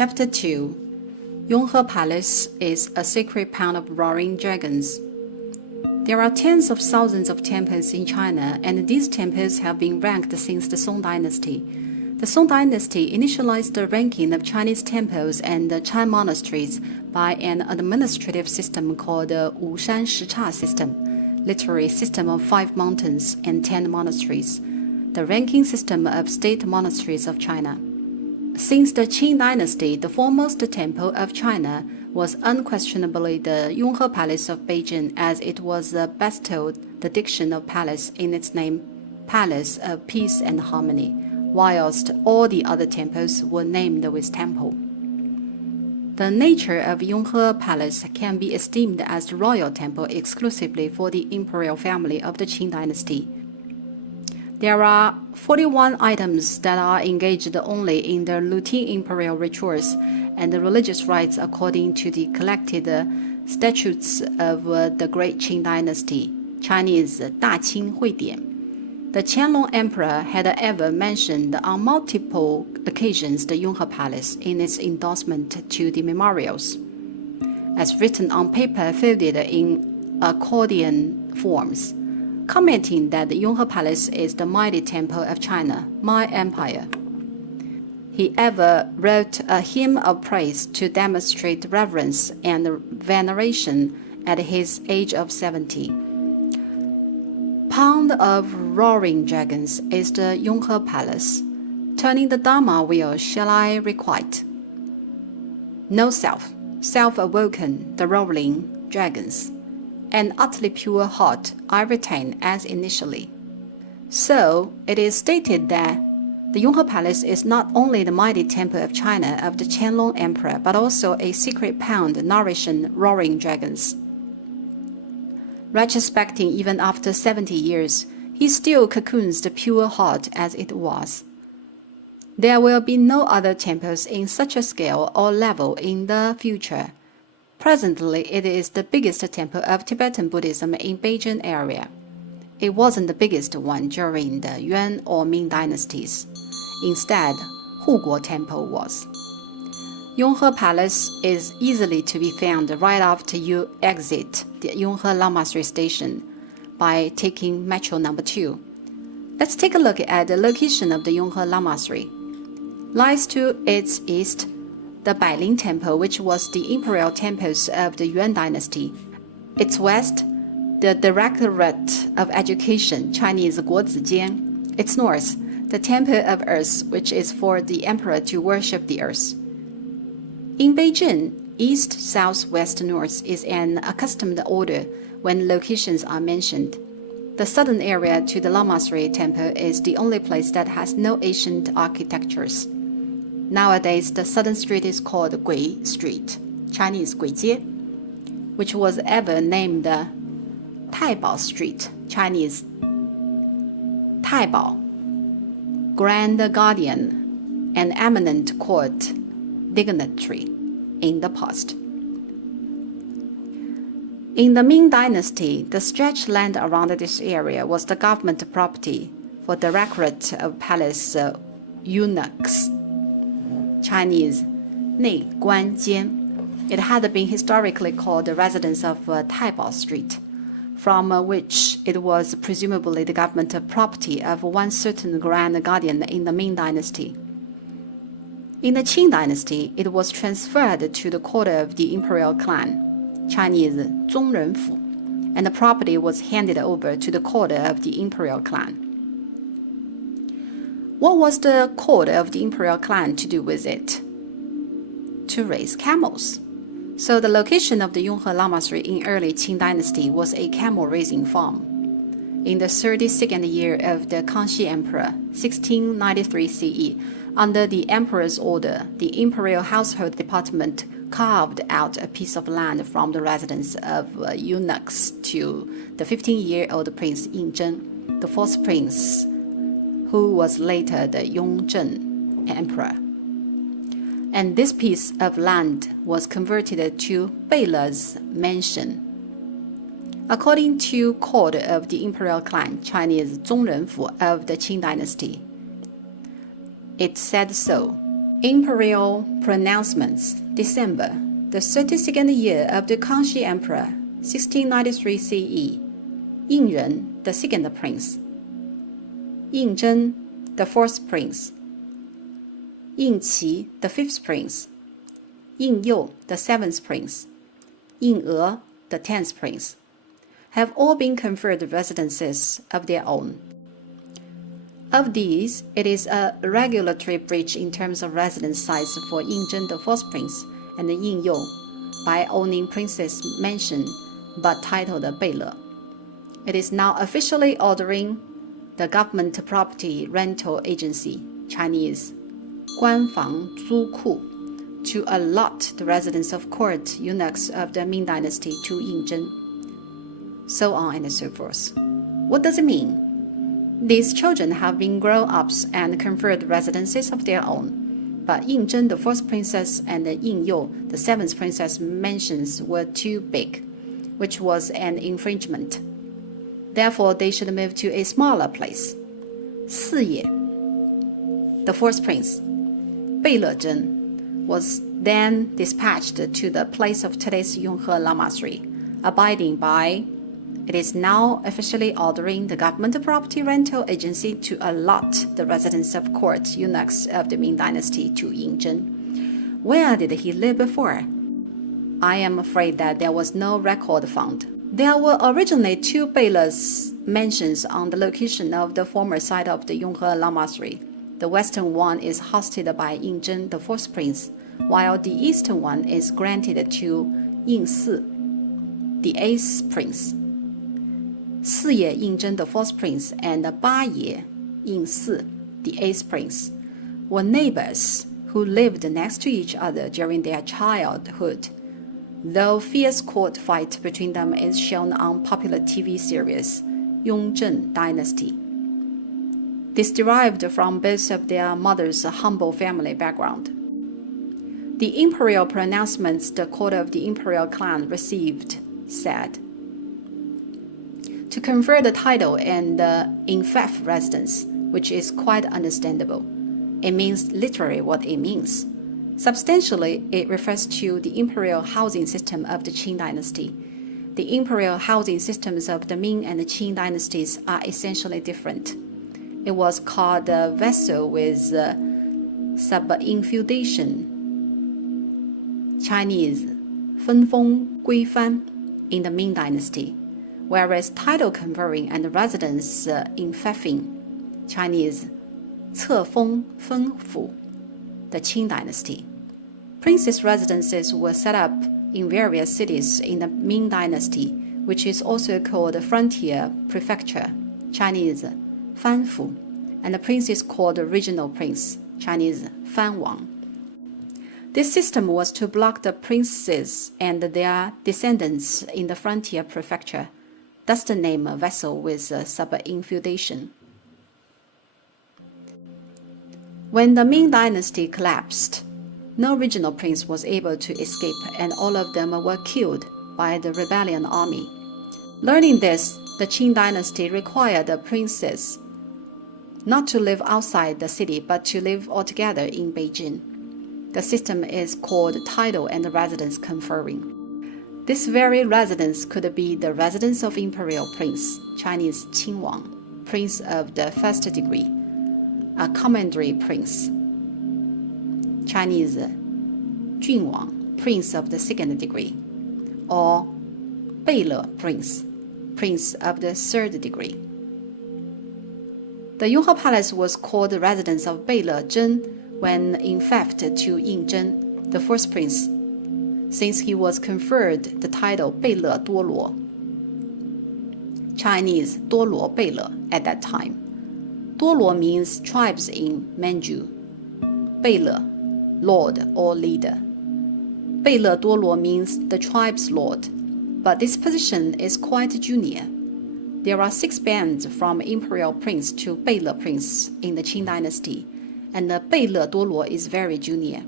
Chapter 2 Yonghe Palace is a sacred pound of roaring dragons. There are tens of thousands of temples in China, and these temples have been ranked since the Song Dynasty. The Song Dynasty initialized the ranking of Chinese temples and Chan monasteries by an administrative system called the Wushan Shicha system, literally system of 5 mountains and 10 monasteries, the ranking system of state monasteries of China. Since the Qing Dynasty, the foremost temple of China was unquestionably the Yonghe Palace of Beijing, as it was bestowed the diction of palace in its name, Palace of Peace and Harmony, whilst all the other temples were named with temple. The nature of Yonghe Palace can be esteemed as the royal temple exclusively for the imperial family of the Qing Dynasty. There are 41 items that are engaged only in the routine imperial rituals and the religious rites according to the collected statutes of the Great Qing Dynasty, Chinese 大清会典. The Qianlong Emperor had ever mentioned on multiple occasions the Yonghe Palace in its endorsement to the memorials, as written on paper folded in accordion forms, commenting that the Yonghe Palace is the mighty temple of China, my empire. He ever wrote a hymn of praise to demonstrate reverence and veneration at his age of 70. Pound of roaring dragons is the Yonghe Palace. Turning the Dharma wheel shall I requite? No self, self-awoken the rolling dragons, and utterly pure heart I retain as initially. So it is stated that the Yonghe Palace is not only the mighty temple of China of the Qianlong Emperor, but also a secret pound nourishing roaring dragons. Retrospecting even after 70 years, he still cocoons the pure heart as it was. There will be no other temples in such a scale or level in the future. Presently, it is the biggest temple of Tibetan Buddhism in Beijing area. It wasn't the biggest one during the Yuan or Ming dynasties. Instead, Huguo Temple was. Yonghe Palace is easily to be found right after you exit the Yonghe Lamasery station by taking Metro number 2. Let's take a look at the location of the Yonghe Lamasery. Lies to its east the Bailin Temple, which was the imperial temples of the Yuan dynasty. Its west, the Directorate of Education, Chinese 国子监. Its north, the Temple of Earth, which is for the emperor to worship the earth. In Beijing, east, south, west, north is an accustomed order when locations are mentioned. The southern area to the Lamasery Temple is the only place that has no ancient architectures. Nowadays, the southern street is called Gui Street, Chinese 鬼街, which was ever named Taibao Street, Chinese 太保, Grand Guardian, an eminent court dignitary in the past. In the Ming Dynasty, the stretched land around this area was the government property for the Directorate of Palace eunuchs, Chinese 内官监. It had been historically called the residence of Taibao Street, from which it was presumably the government property of one certain grand guardian in the Ming Dynasty. In the Qing Dynasty, it was transferred to the quarter of the imperial clan, Chinese 宗人府, and the property was handed over to the quarter of the imperial clan. What was the quarter of the imperial clan to do with it? To raise camels. So the location of the Yonghe Lamasery in early Qing Dynasty was a camel-raising farm. In the 32nd year of the Kangxi Emperor, 1693 CE, under the emperor's order, the imperial household department carved out a piece of land from the residence of eunuchs to the 15-year-old Prince Yingzhen, the fourth prince, who was later the Yongzheng Emperor. And this piece of land was converted to Beile's mansion. According to court of the imperial clan, Chinese 宗人府of the Qing Dynasty, it said so. Imperial Pronouncements, December, the 32nd year of the Kangxi Emperor, 1693 CE. Yingren, the second prince. Yingzhen, the fourth prince. Yingqi, the fifth prince. Yingyou, the seventh prince. Ying'e, the 10th prince, have all been conferred residences of their own. Of these, it is a regulatory breach in terms of residence size for Yingzhen, the fourth prince, and Yingyou, by owning princess mansion but titled Beile. It is now officially ordering the government property rental agency, Chinese 官房租库, to allot the residence of court eunuchs of the Ming Dynasty to Yingzhen, so on and so forth. What does it mean? These children have been grown-ups and conferred residences of their own, but Yingzhen, the fourth princess, and Yingyou, the seventh princess mansions were too big, which was an infringement. Therefore, they should move to a smaller place. Siye, the fourth prince, Beilezhen, was then dispatched to the place of today's Yonghe Lamasery, abiding by, it is now officially ordering the government property rental agency to allot the residence of court eunuchs of the Ming Dynasty to Yingzhen. Where did he live before? I am afraid that there was no record found. There were originally two Beile's mansions on the location of the former site of the Yonghe Lamasery. The western one is hosted by Yingzhen, the fourth prince, while the eastern one is granted to Yingsi, the eighth prince. Siye Yingzhen, the fourth prince, and Baye Yingsi, the eighth prince, were neighbors who lived next to each other during their childhood, though fierce court fight between them is shown on popular TV series Yongzhen Dynasty. This derived from both of their mothers' humble family background. The imperial pronouncements the court of the imperial clan received said, to confer the title and the in-fact residence, which is quite understandable. It means literally what it means. Substantially, it refers to the imperial housing system of the Qing dynasty. The imperial housing systems of the Ming and the Qing dynasties are essentially different. It was called a vessel with sub-infeudation, Chinese 分封归藩, in the Ming dynasty, whereas title conferring and residence in-faffing, Chinese 册封分府, the Qing dynasty. Princess residences were set up in various cities in the Ming dynasty, which is also called frontier prefecture, Chinese 藩府, and the prince is called regional prince, Chinese 藩王. This system was to block the princes and their descendants in the frontier prefecture, thus the name vessel with sub-infeudation. When the Ming dynasty collapsed, no regional prince was able to escape, and all of them were killed by the rebellion army. Learning this, the Qing dynasty required the princes not to live outside the city, but to live altogether in Beijing. The system is called title and residence conferring. This very residence could be the residence of imperial prince, Chinese Qingwang, prince of the first degree, a commandery prince, Chinese 郡王, prince of the second degree, or Beile prince, prince of the third degree. The Yonghe Palace was called the residence of Beilezhen when in fact to Yingzhen, the fourth prince, since he was conferred the title Beile Duoluo, Chinese 多罗贝勒 at that time. 多罗 means tribes in Manchu, Beile, lord or leader. Beile 多罗 means the tribe's lord, but this position is quite junior. There are 6 bands from imperial prince to Beile prince in the Qing dynasty, and the Beile 多罗 is very junior.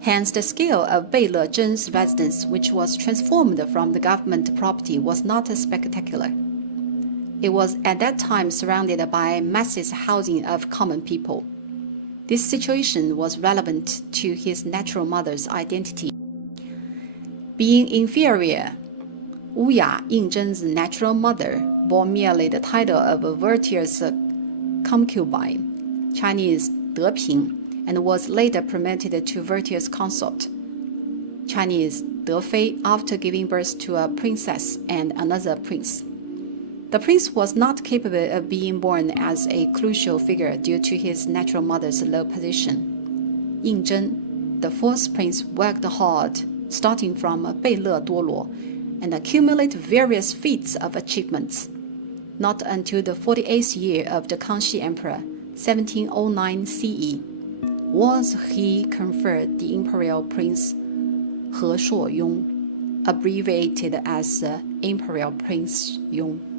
Hence, the scale of Beilezhen's residence, which was transformed from the government property, was not spectacular. It was at that time surrounded by massive housing of common people. This situation was relevant to his natural mother's identity. Being inferior, Wu Ya, Yingzhen's natural mother, bore merely the title of a virtuous concubine, Chinese De Ping, and was later promoted to virtuous consort, Chinese De Fei, after giving birth to a princess and another prince. The prince was not capable of being born as a crucial figure due to his natural mother's low position. Yingzhen, the fourth prince, worked hard, starting from Beile Duoluo, and accumulated various feats of achievements. Not until the 48th year of the Kangxi Emperor, 1709 CE, was he conferred the imperial prince He Shuoyong, abbreviated as Imperial Prince Yong.